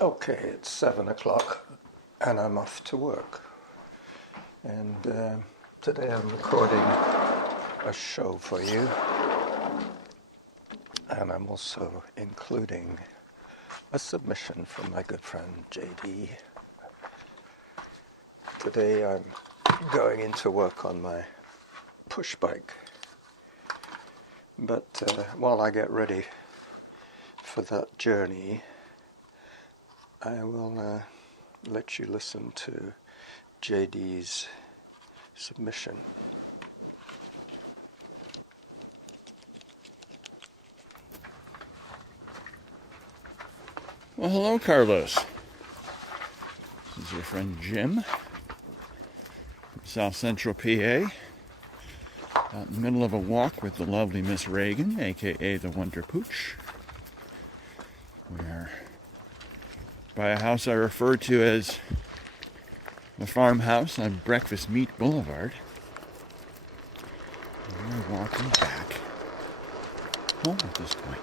Okay, it's 7 o'clock and I'm off to work. And today I'm recording a show for you. And I'm also including a submission from my good friend JD. Today I'm going into work on my pushbike. But while I get ready for that journey, I will let you listen to JD's submission. Well, hello, Carlos. This is your friend Jim from South Central PA, out in the middle of a walk with the lovely Miss Reagan, a.k.a. the Wonder Pooch. We are by a house I refer to as the farmhouse on Breakfast Meat Boulevard. And we're walking back home at this point.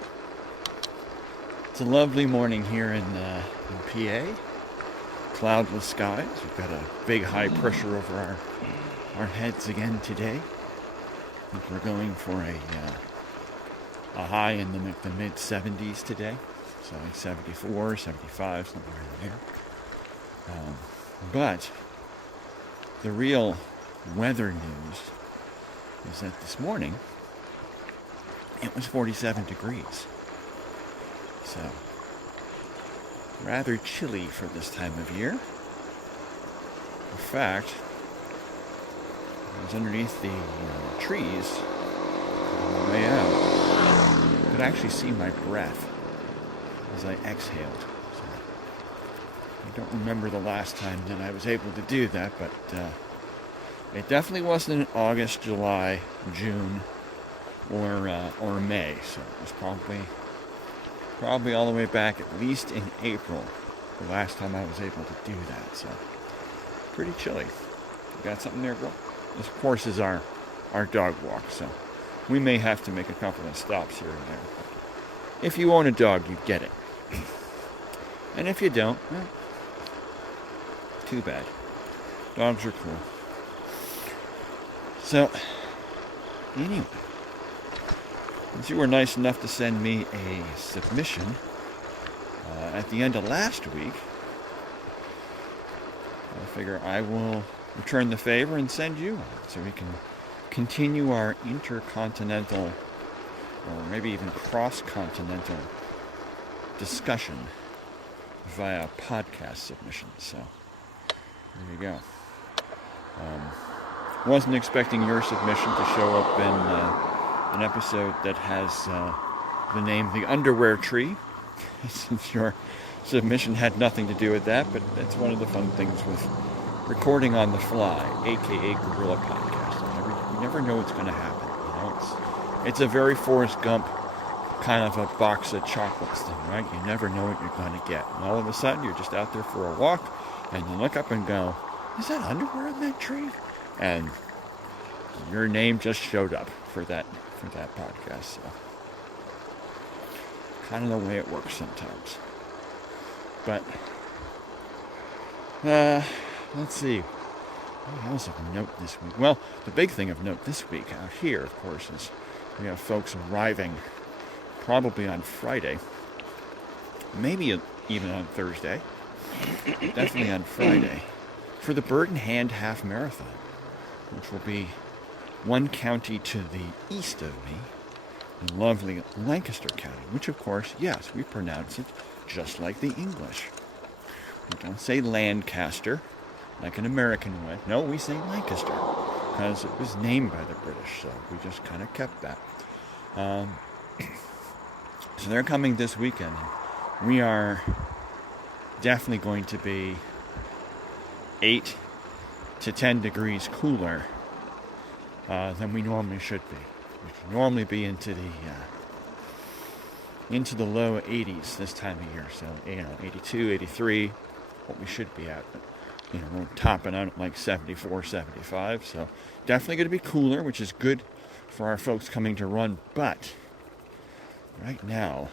It's a lovely morning here in PA. Cloudless skies. We've got a big high pressure over our heads again today. I think we're going for a high in the mid 70s today. So like 74, 75, something around there. But the real weather news is that this morning it was 47 degrees. So rather chilly for this time of year. In fact, I was underneath the trees on the way out. I could actually see my breath as I exhaled. So I don't remember the last time that I was able to do that, but it definitely wasn't in August, July, June, or May. So it was probably all the way back at least in April, the last time I was able to do that. So pretty chilly. You got something there, girl? This, of course, is our dog walk, so we may have to make a couple of stops here and there. But if you own a dog, you get it. And if you don't, well, too bad. Dogs are cool. So, anyway, since you were nice enough to send me a submission at the end of last week, I figure I will return the favor and send you one so we can continue our intercontinental or maybe even cross-continental discussion via podcast submissions. So there you go. Wasn't expecting your submission to show up in an episode that has the name The Underwear Tree, since your submission had nothing to do with that, but that's one of the fun things with recording on the fly, aka guerrilla podcasting. You never know what's going to happen. You know, it's a very Forrest Gump kind of a box of chocolates thing, right? You never know what you're going to get. And all of a sudden, you're just out there for a walk, and you look up and go, is that underwear on that tree? And your name just showed up for that podcast. So kind of the way it works sometimes. But let's see. What else of note this week? Well, the big thing of note this week out here, of course, is we have folks arriving probably on Friday, maybe even on Thursday, definitely on Friday, for the Bird in Hand Half Marathon, which will be one county to the east of me, in lovely Lancaster County, which, of course, yes, we pronounce it just like the English. We don't say Lancaster like an American would. No, we say Lancaster because it was named by the British, so we just kind of kept that. So they're coming this weekend. We are definitely going to be 8 to 10 degrees cooler than we normally should be. We should normally be into the low 80s this time of year. So, 82, 83, what we should be at. But, we're topping out at like 74, 75. So definitely going to be cooler, which is good for our folks coming to run. But right now,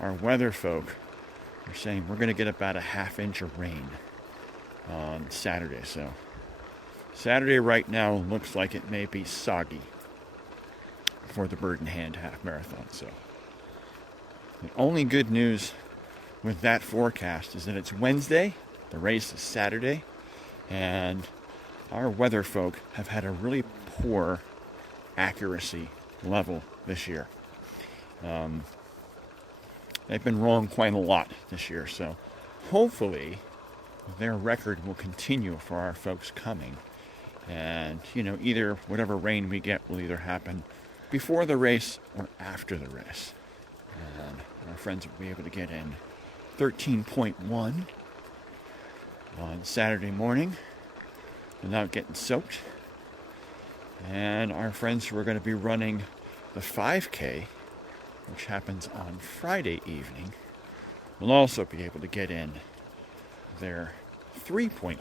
our weather folk they're saying we're going to get about a half inch of rain on Saturday. So Saturday right now looks like it may be soggy for the Bird in Hand half marathon. So the only good news with that forecast is that it's Wednesday, the race is Saturday, and our weather folk have had a really poor accuracy level this year. They've been wrong quite a lot this year, so hopefully their record will continue for our folks coming. And, either whatever rain we get will either happen before the race or after the race. And our friends will be able to get in 13.1 on Saturday morning without getting soaked. And our friends who are going to be running the 5K, which happens on Friday evening, will also be able to get in their 3.1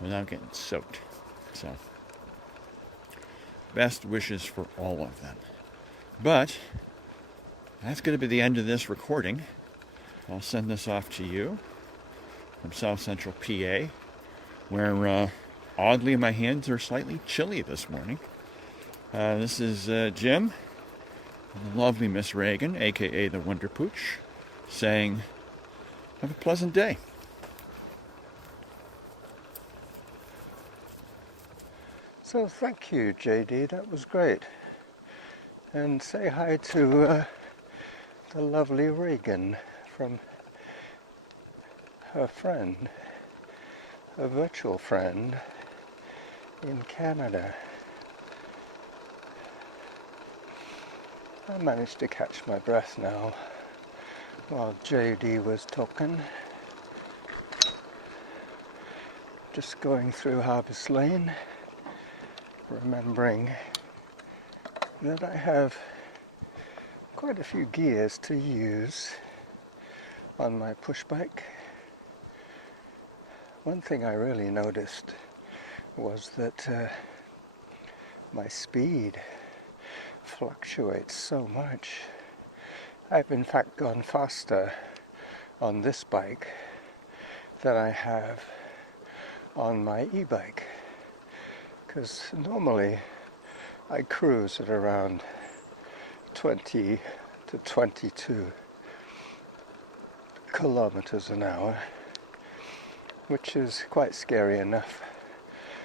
without getting soaked. So, best wishes for all of them. But that's going to be the end of this recording. I'll send this off to you from South Central PA, where oddly my hands are slightly chilly this morning. This is Jim, the lovely Miss Reagan, aka the Wonder Pooch, saying, have a pleasant day. So thank you, JD, that was great. And say hi to the lovely Reagan from her friend, a virtual friend in Canada. I managed to catch my breath now while JD was talking. Just going through Harvest Lane, remembering that I have quite a few gears to use on my push bike. One thing I really noticed was that my speed fluctuates so much. I've in fact gone faster on this bike than I have on my e-bike, because normally I cruise at around 20 to 22 kilometers an hour, which is quite scary enough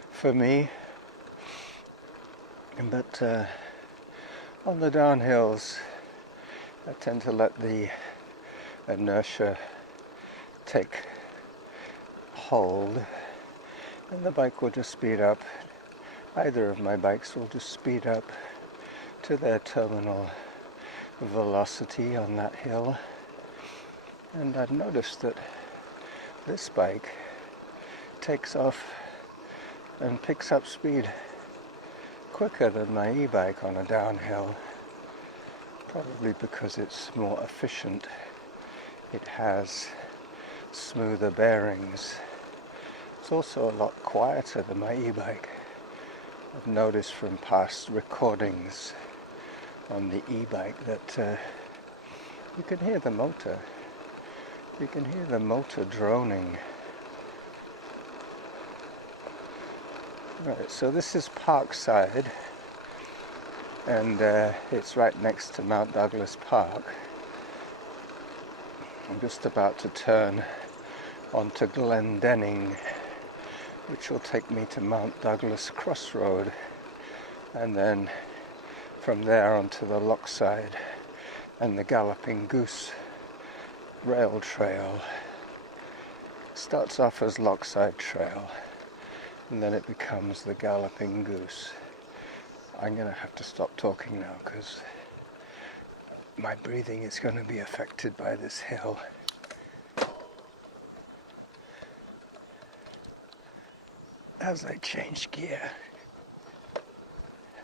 for me. But on the downhills, I tend to let the inertia take hold, and the bike will just speed up. Either of my bikes will just speed up to their terminal velocity on that hill. And I've noticed that this bike takes off and picks up speed quicker than my e-bike on a downhill, probably because it's more efficient. It has smoother bearings. It's also a lot quieter than my e-bike. I've noticed from past recordings on the e-bike that you can hear the motor. You can hear the motor droning. Right, so this is Parkside, and it's right next to Mount Douglas Park. I'm just about to turn onto Glendenning, which will take me to Mount Douglas Crossroad, and then from there onto the Lochside and the Galloping Goose rail trail. Starts off as Lochside Trail, and then it becomes the Galloping Goose. I'm going to have to stop talking now because my breathing is going to be affected by this hill. As I change gear,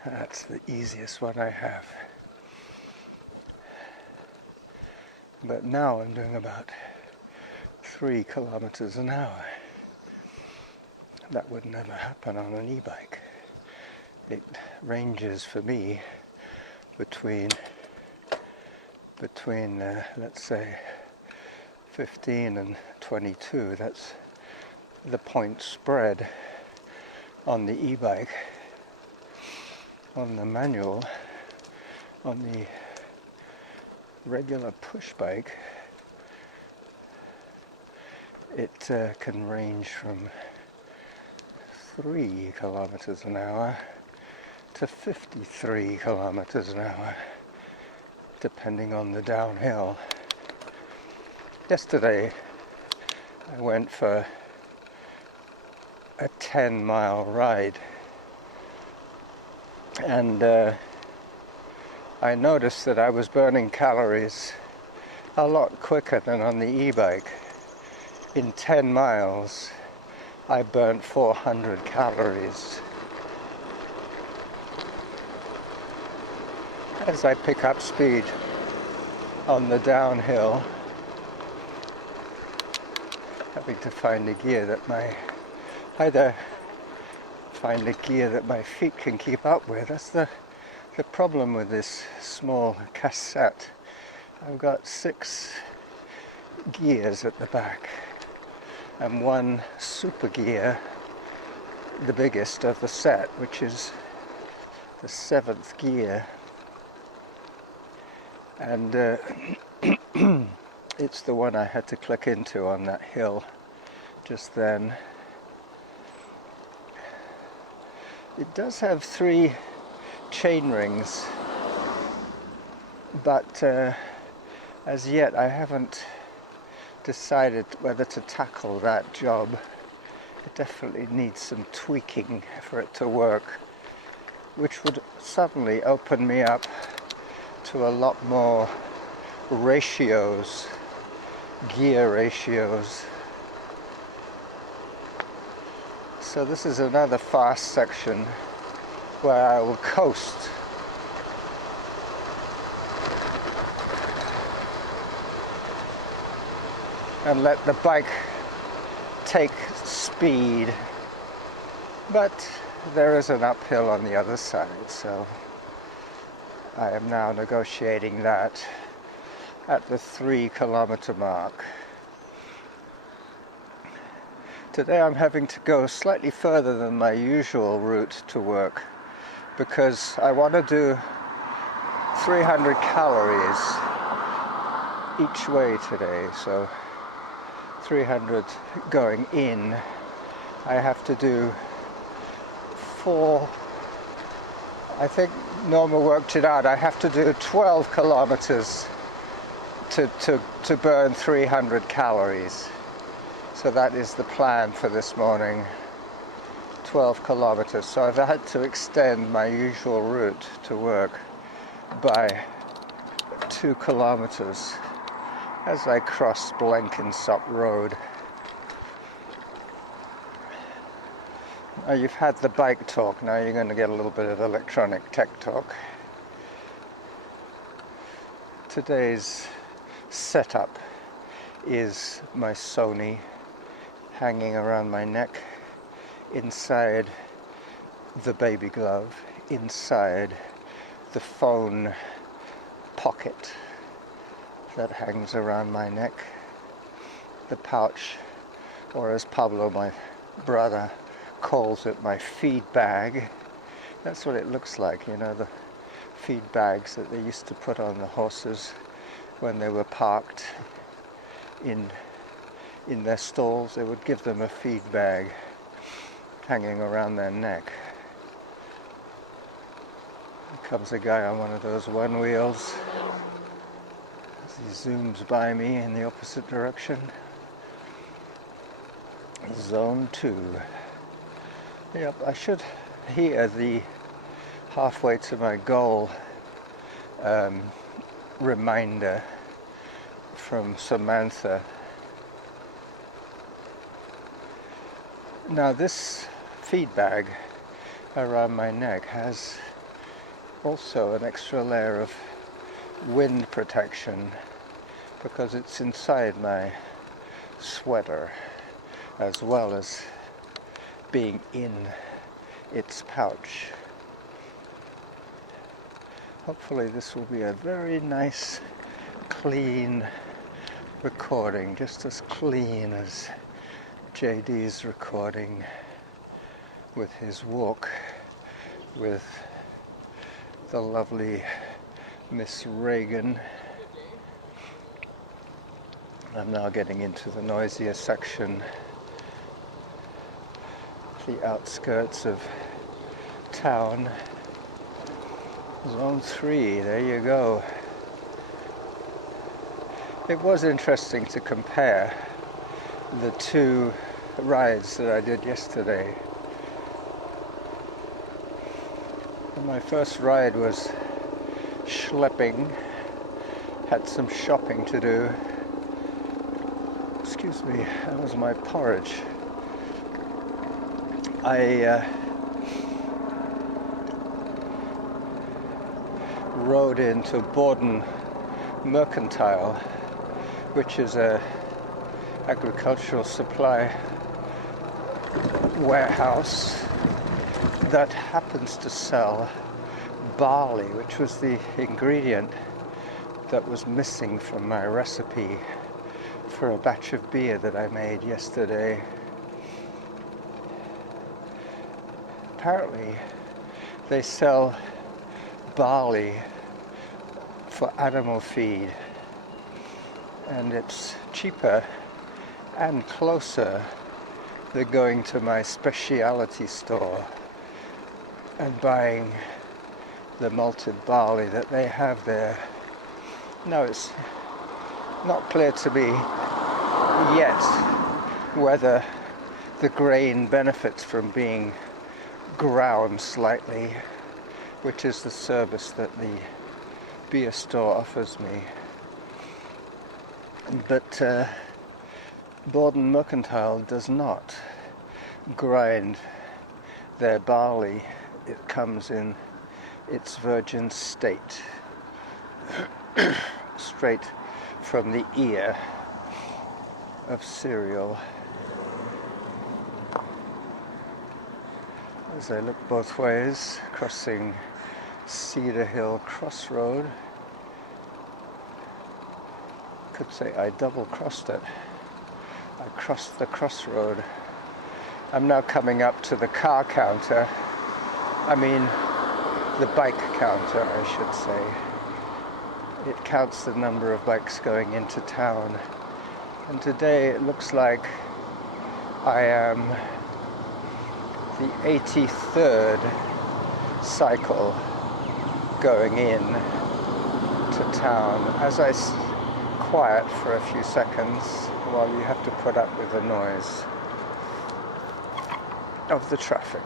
that's the easiest one I have. But now I'm doing about 3 kilometers an hour. That would never happen on an e-bike. It ranges for me between let's say 15 and 22. That's the point spread on the e-bike. On the manual, on the regular push bike, it can range from 3 kilometers an hour to 53 kilometers an hour, depending on the downhill. Yesterday I went for a 10-mile ride, and I noticed that I was burning calories a lot quicker than on the e-bike. In 10 miles I burnt 400 calories. As I pick up speed on the downhill, having to find a gear that my feet can keep up with. That's the problem with this small cassette. I've got 6 gears at the back and 1 super gear, the biggest of the set, which is the 7th gear, and it's the one I had to click into on that hill just then. It does have 3 chain rings, but as yet I haven't decided whether to tackle that job. It definitely needs some tweaking for it to work, which would suddenly open me up to a lot more ratios, gear ratios. So this is another fast section where I will coast. And let the bike take speed. But there is an uphill on the other side, so I am now negotiating that at the 3-kilometer mark. Today I'm having to go slightly further than my usual route to work because I want to do 300 calories each way today. So 300 going in. I have to do 4, I think Norma worked it out, I have to do 12 kilometers to burn 300 calories. So that is the plan for this morning, 12 kilometers. So I've had to extend my usual route to work by 2 kilometers as I cross Blenkinsop Road. Now you've had the bike talk, now you're going to get a little bit of electronic tech talk. Today's setup is my Sony hanging around my neck, inside the baby glove, inside the phone pocket that hangs around my neck, the pouch, or as Pablo, my brother, calls it, my feed bag. That's what it looks like, you know, the feed bags that they used to put on the horses when they were parked in their stalls. They would give them a feed bag hanging around their neck. Here comes a guy on one of those one wheels as he zooms by me in the opposite direction. Zone 2. Yep, I should hear the halfway to my goal reminder from Samantha. Now this feed bag around my neck has also an extra layer of wind protection because it's inside my sweater, as well as being in its pouch. Hopefully this will be a very nice, clean recording, just as clean as JD's recording with his walk with the lovely Miss Reagan. I'm now getting into the noisier section, the outskirts of town. Zone 3, there you go. It was interesting to compare the two rides that I did yesterday. My first ride was schlepping, had some shopping to do. Excuse me, that was my porridge. I rode into Borden Mercantile, which is a agricultural supply warehouse that happens to sell barley, which was the ingredient that was missing from my recipe for a batch of beer that I made yesterday. Apparently, they sell barley for animal feed, and it's cheaper and closer than going to my specialty store and buying the malted barley that they have there. Now, it's not clear to me yet whether the grain benefits from being ground slightly, which is the service that the beer store offers me. But Borden Mercantile does not grind their barley. It comes in its virgin state, straight from the ear of cereal. As I look both ways, crossing Cedar Hill Crossroad, could say I double-crossed it. I crossed the crossroad. I'm now coming up to the car counter. I mean, the bike counter, I should say. It counts the number of bikes going into town. And today it looks like I am the 83rd cycle going in to town. As I quiet for a few seconds while you have to put up with the noise of the traffic.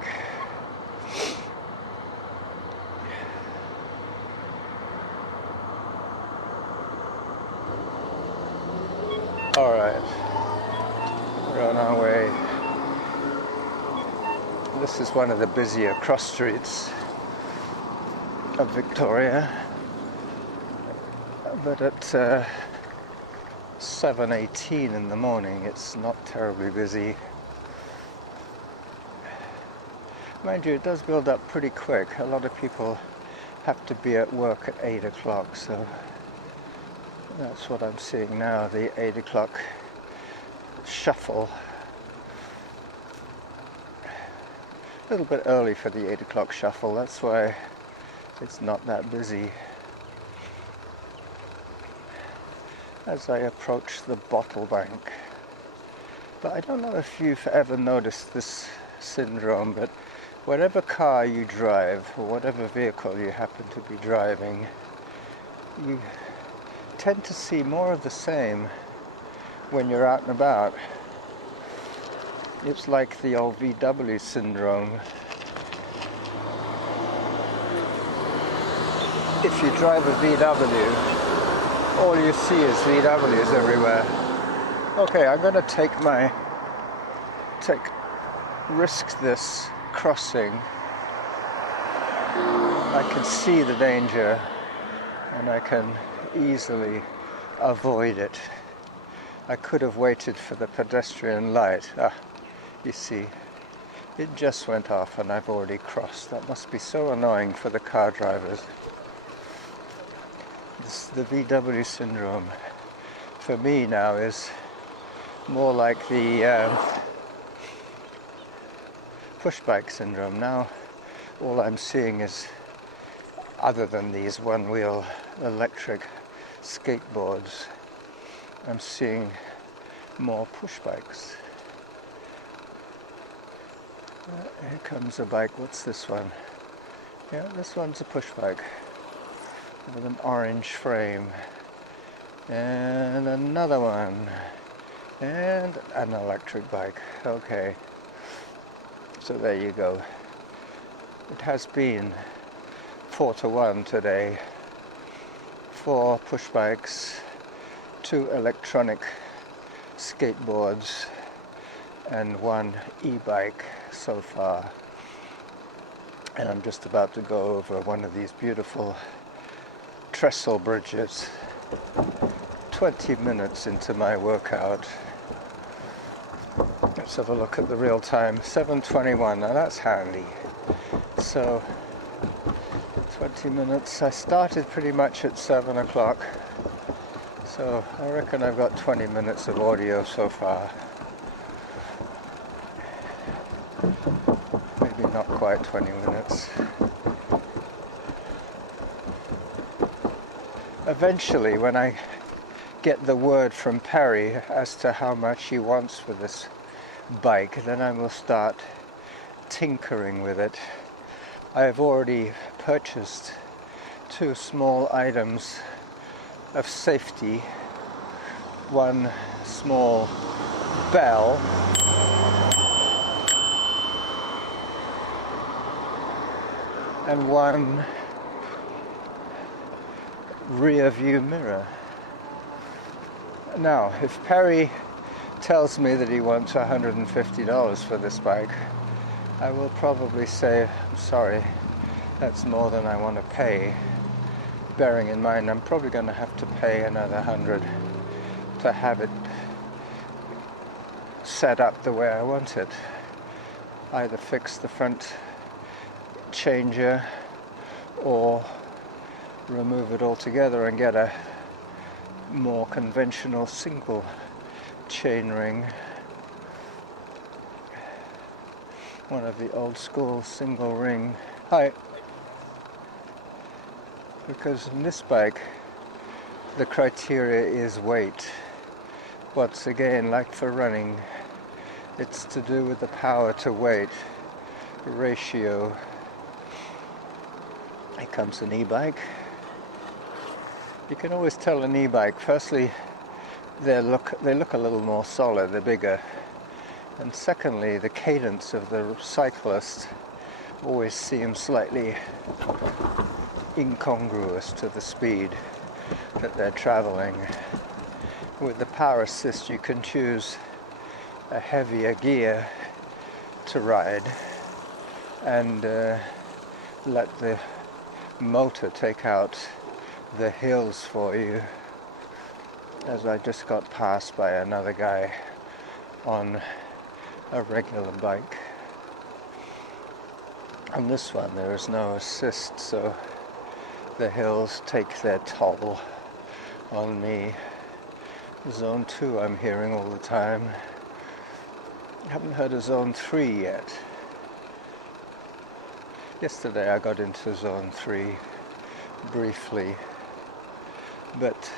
All right, we're on our way. This is one of the busier cross streets of Victoria, but at 7:18 in the morning it's not terribly busy. Mind you, it does build up pretty quick. A lot of people have to be at work at 8 o'clock, so that's what I'm seeing now, the 8 o'clock shuffle. A little bit early for the 8 o'clock shuffle, that's why it's not that busy. As I approach the bottle bank. But I don't know if you've ever noticed this syndrome, but whatever car you drive, or whatever vehicle you happen to be driving, you tend to see more of the same when you're out and about. It's like the old VW syndrome. If you drive a VW, all you see is VWs everywhere. Okay, I'm going to risk this crossing. I can see the danger and I can easily avoid it. I could have waited for the pedestrian light. You see, it just went off and I've already crossed. That must be so annoying for the car drivers. This is the VW syndrome. for me now is more like the pushbike syndrome. Now all I'm seeing is, other than these one-wheel electric skateboards, I'm seeing more pushbikes. Here comes a bike. What's this one? Yeah, this one's a pushbike with an orange frame. And another one. And an electric bike. Okay. So there you go. It has been 4-to-1 today. 4 pushbikes, 2 electronic skateboards, and 1 e-bike so far. And I'm just about to go over one of these beautiful trestle bridges. 20 minutes into my workout. Let's have a look at the real time. 7:21. Now that's handy. So 20 minutes. I started pretty much at 7 o'clock. So I reckon I've got 20 minutes of audio so far. Maybe not quite 20 minutes. Eventually, when I get the word from Perry as to how much he wants for this bike, then I will start tinkering with it. I have already purchased 2 small items of safety. One small bell and one rear view mirror. Now, if Perry tells me that he wants $150 for this bike, I will probably say, I'm sorry, that's more than I want to pay. Bearing in mind, I'm probably going to have to pay another $100 to have it set up the way I want it. Either fix the front changer or remove it altogether and get a more conventional single chainring. One of the old school single ring. Hi. Because in this bike the criteria is weight. Once again, like for running, it's to do with the power to weight ratio. Here comes an e-bike. You can always tell an e-bike. Firstly, they look a little more solid, they're bigger. And secondly, the cadence of the cyclist always seems slightly incongruous to the speed that they're traveling. With the power assist, you can choose a heavier gear to ride and let the motor take out the hills for you, as I just got passed by another guy on a regular bike. On this one there is no assist, so the hills take their toll on me. Zone 2 I'm hearing all the time. I haven't heard of Zone 3 yet. Yesterday I got into Zone 3 briefly, but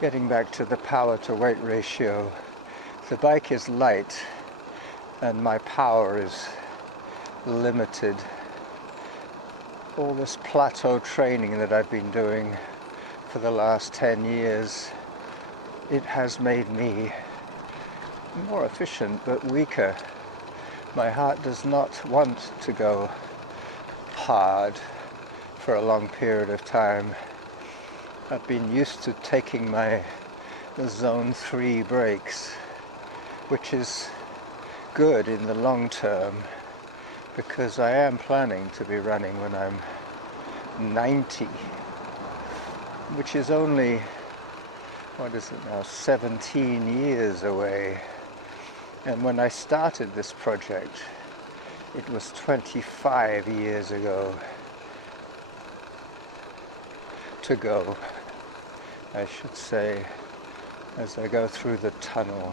getting back to the power to weight ratio, the bike is light and my power is limited. All this plateau training that I've been doing for the last 10 years, it has made me more efficient but weaker. My heart does not want to go hard for a long period of time. I've been used to taking my Zone 3 breaks, which is good in the long term because I am planning to be running when I'm 90, which is only, what is it now, 17 years away. And when I started this project, it was 25 years ago to go, I should say. as I go through the tunnel.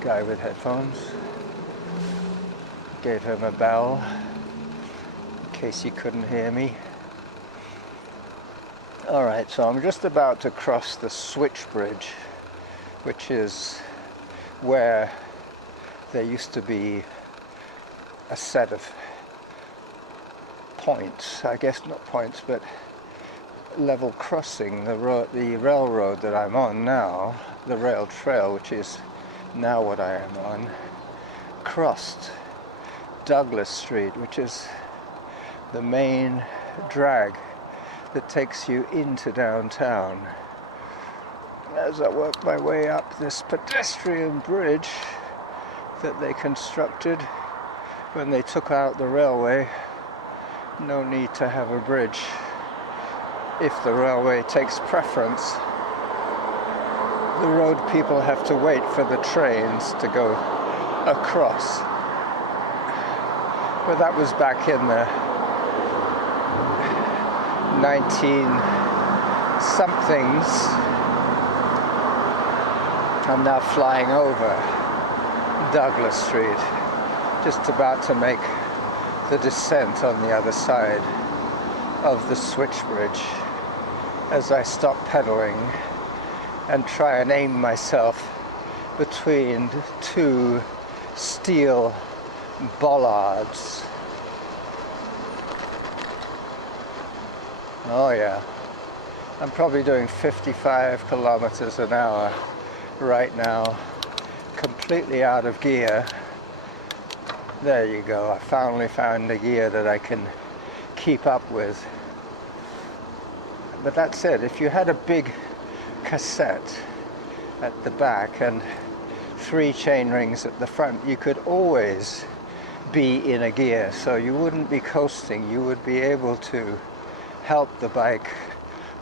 Guy with headphones. Gave him a bell in case he couldn't hear me. Alright, so I'm just about to cross the switch bridge, which is where there used to be a set of points, I guess not points, but level crossing. The railroad that I'm on now, the rail trail, which is now what I am on, crossed Douglas Street, which is the main drag that takes you into downtown. As I work my way up this pedestrian bridge that they constructed when they took out the railway, no need to have a bridge if the railway takes preference. The road people have to wait for the trains to go across. But that was back in the 19-somethings. I'm now flying over Douglas Street, just about to make the descent on the other side of the switch bridge as I stop pedaling and try and aim myself between two steel bollards. Oh yeah, I'm probably doing 55 kilometers an hour right now, completely out of gear. There you go, I finally found a gear that I can keep up with. But that's it. If you had a big cassette at the back and 3 chain rings at the front, you could always be in a gear, so you wouldn't be coasting. You would be able to help the bike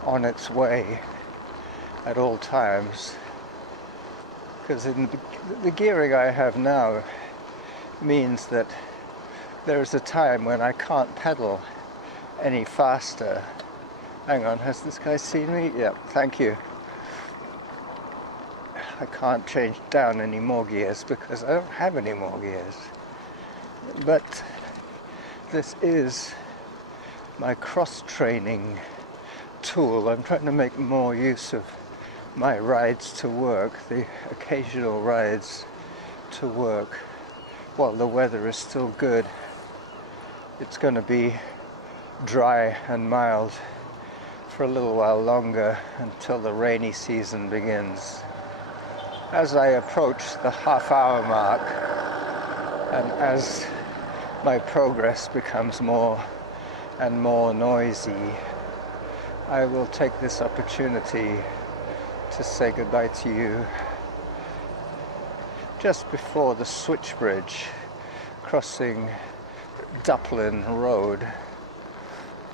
on its way at all times. Because in the gearing I have now means that there is a time when I can't pedal any faster. Hang on, has this guy seen me? Yeah, thank you. I can't change down any more gears because I don't have any more gears. But this is my cross-training tool. I'm trying to make more use of my rides to work, the occasional rides to work while the weather is still good. It's going to be dry and mild for a little while longer until the rainy season begins. As I approach the half-hour mark and as my progress becomes more and more noisy, I will take this opportunity to say goodbye to you. Just before the switch bridge crossing Duplin Road,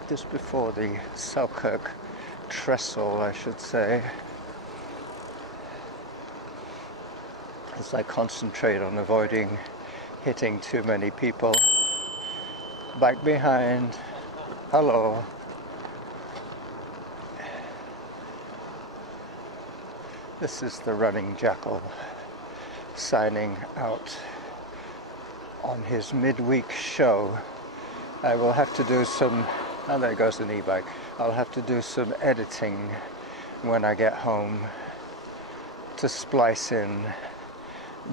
just before the Selkirk trestle, I should say, as I concentrate on avoiding hitting too many people. Back behind. Hello. This is the Running Jackal signing out on his midweek show. I will have to do some, oh, there goes an e-bike. I'll have to do some editing when I get home to splice in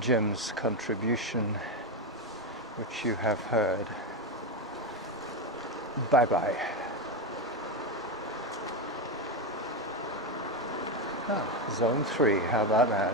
Jim's contribution, which you have heard. Bye-bye. Oh, Zone 3, how about that?